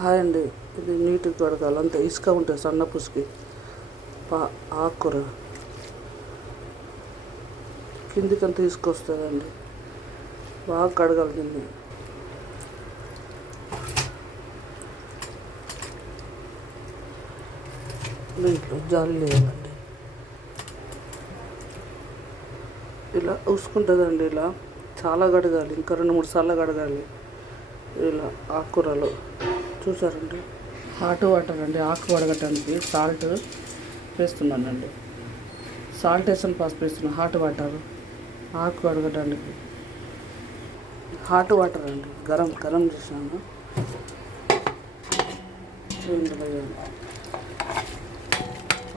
Hi అండి. ఇది నీట్గా కడగాలి, అంత ఇసుక ఉంటుంది సన్న పుసుకి. ఆకుకూర కిందికంతా తీసుకొస్తుందండి. బాగా కడగాలి దీన్ని. దీంట్లో జాలి లేదండి, ఇలా ఉసుకుంటుందండి. ఇలా చాలా కడగాలి, ఇంకా 2-3 సార్లు కడగాలి. ఇలా ఆకుకూరలు చూసారండి. హాట్ వాటర్ అండి, ఆకు కడగటానికి సాల్ట్ వేస్తున్నానండి. సాల్ట్ వేసిన పసుపు వేస్తున్నాను. హాట్ వాటర్ ఆకు కడగటానికి. హాట్ వాటర్ అండి, గరం చేసాను.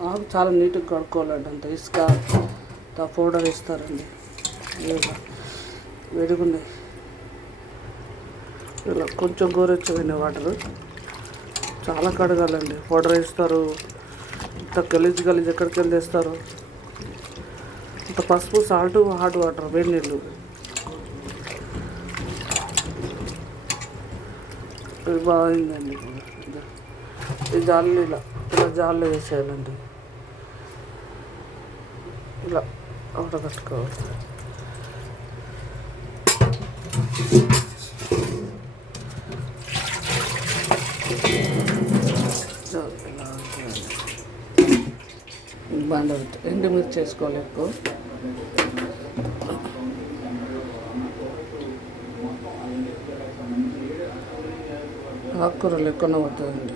ఆకు చాలా నీట్గా కడుక్కోవాలండి. అంత ఇసుక పౌడర్ వేస్తారండి. వేడిగున్నాయి. ఇలా కొంచెం గోరెచ్చమైన వాటర్ చాలా కడగాలండి. పౌడర్ వేస్తారు, ఇంత గలీజ్ ఎక్కడికి వెళ్ళి వేస్తారు. ఇంత పసుపు, సాల్ట్, హాట్ వాటర్, వేడి నీళ్ళు. ఇది బాగుందండి. ఈ జాలీలో ఇలా జాలీలో వేసేయాలండి. ఇలా కట్టుకోవాలి. బాగా ఎండుమిర్చి వేసుకోవాలి ఎక్కువ. ఆకుకూరలు ఎక్కువ పడుతుందండి.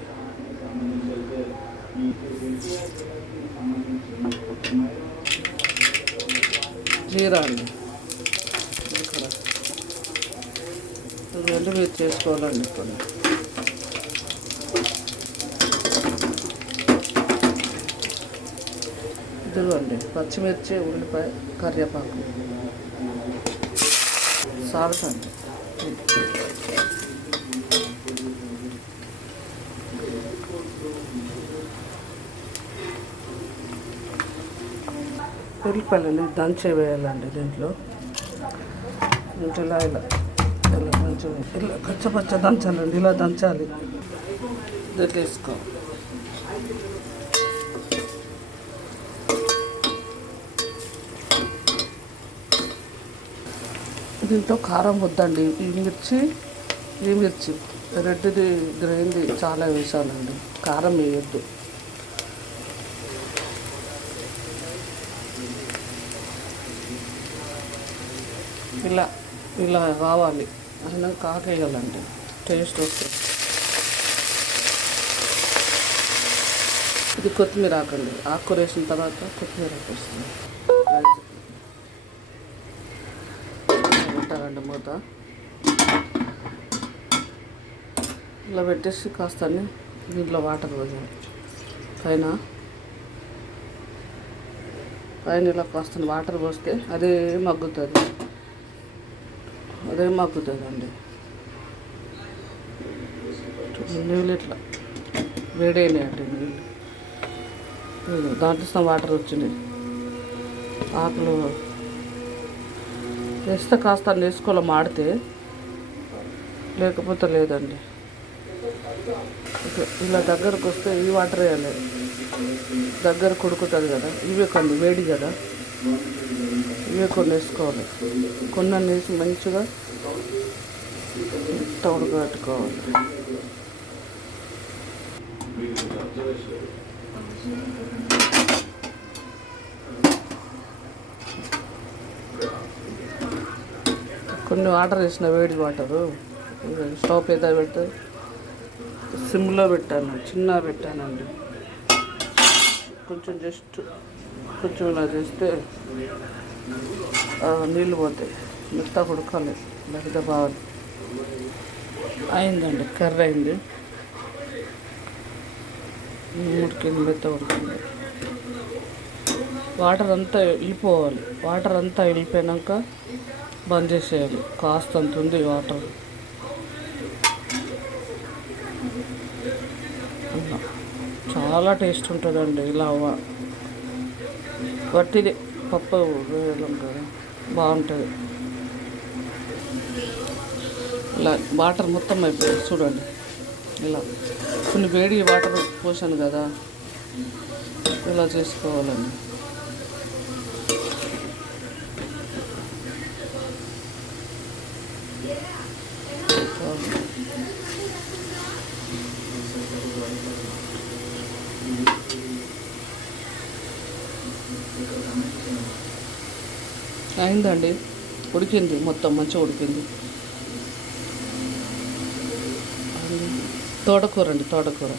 జీరా అండి, ఎండుమిర్చి వేసుకోవాలండి కొన్ని. ఇదిగోండి పచ్చిమిర్చి, ఉల్లిపాయ, కరివేపాకు, సాల్ట్ అండి. ఉల్లిపాయలు దంచి వేయాలండి దీంట్లో. ఇలా ఇలా కచ్చపచ్చ దంచాలండి. ఇలా దంచాలి. దీంట్లో వేసుకో. దీంట్లో కారం వద్దండి. ఈ మిర్చి రెడ్ది గ్రైంది చాలా వేసాలండి. కారం వేయద్దు. ఇలా కావాలి. అయినా కాకేయాలండి, టేస్ట్ వస్తుంది. ఇది కొత్తిమీర ఆకండి. ఆకుకూర వేసిన తర్వాత కొత్తిమీర వస్తుంది. పెట్టాలండి మూత. ఇలా పెట్టేసి కాస్త దీంట్లో వాటర్ పోయాలి. పైన ఇలా కాస్త వాటర్ పోస్తే అదే మగ్గుతుందండి. నీళ్ళు ఇట్లా వేడైనాయండి. నీళ్ళు దాంట్లో వాటర్ వచ్చినాయి. ఆకులు వేస్తే కాస్త వేసుకోవాలి, మాడితే, లేకపోతే లేదండి. ఇలా దగ్గరకు వస్తే ఈ వాటర్ వేయాలి. దగ్గర కొడుకుతుంది కదా, ఇవే కొన్ని వేడి కదా, ఇవే కొన్ని వేసుకోవాలి. కొన్ని వేసి మంచిగా ఉడకబెట్టుకోవాలి. కొన్ని వాటర్ వేసిన, వేడి వాటరు. స్టవ్ మీద పెడితే సిమ్లో చిన్నగా పెట్టానండి. కొంచెం ఇలా చేస్తే నీళ్ళు పోతాయి. మెత్త ఉడకాలి, లేకపోతే బాగా అయిందండి. కర్రీ అయింది, ఉడికింది, మెత్త ఉడికింది. వాటర్ అంతా వెళ్ళిపోవాలి. వాటర్ అంతా వెళ్ళిపోయాక బంద్ చేసేయాలి. కాస్త అంత ఉంది వాటర్. చాలా టేస్ట్ ఉంటుందండి. ఇలా వట్టిది పప్పు వేయడం కదా, బాగుంటుంది. ఇలా వాటర్ మొత్తం అయిపోయింది చూడండి. ఇలా కొన్ని వేడి వాటర్ పోసాను కదా, ఇలా చేసుకోవాలండి. అయిందండి, ఉడికింది, మొత్తం మంచిగా ఉడికింది. తోటకూర అండి, తోటకూర.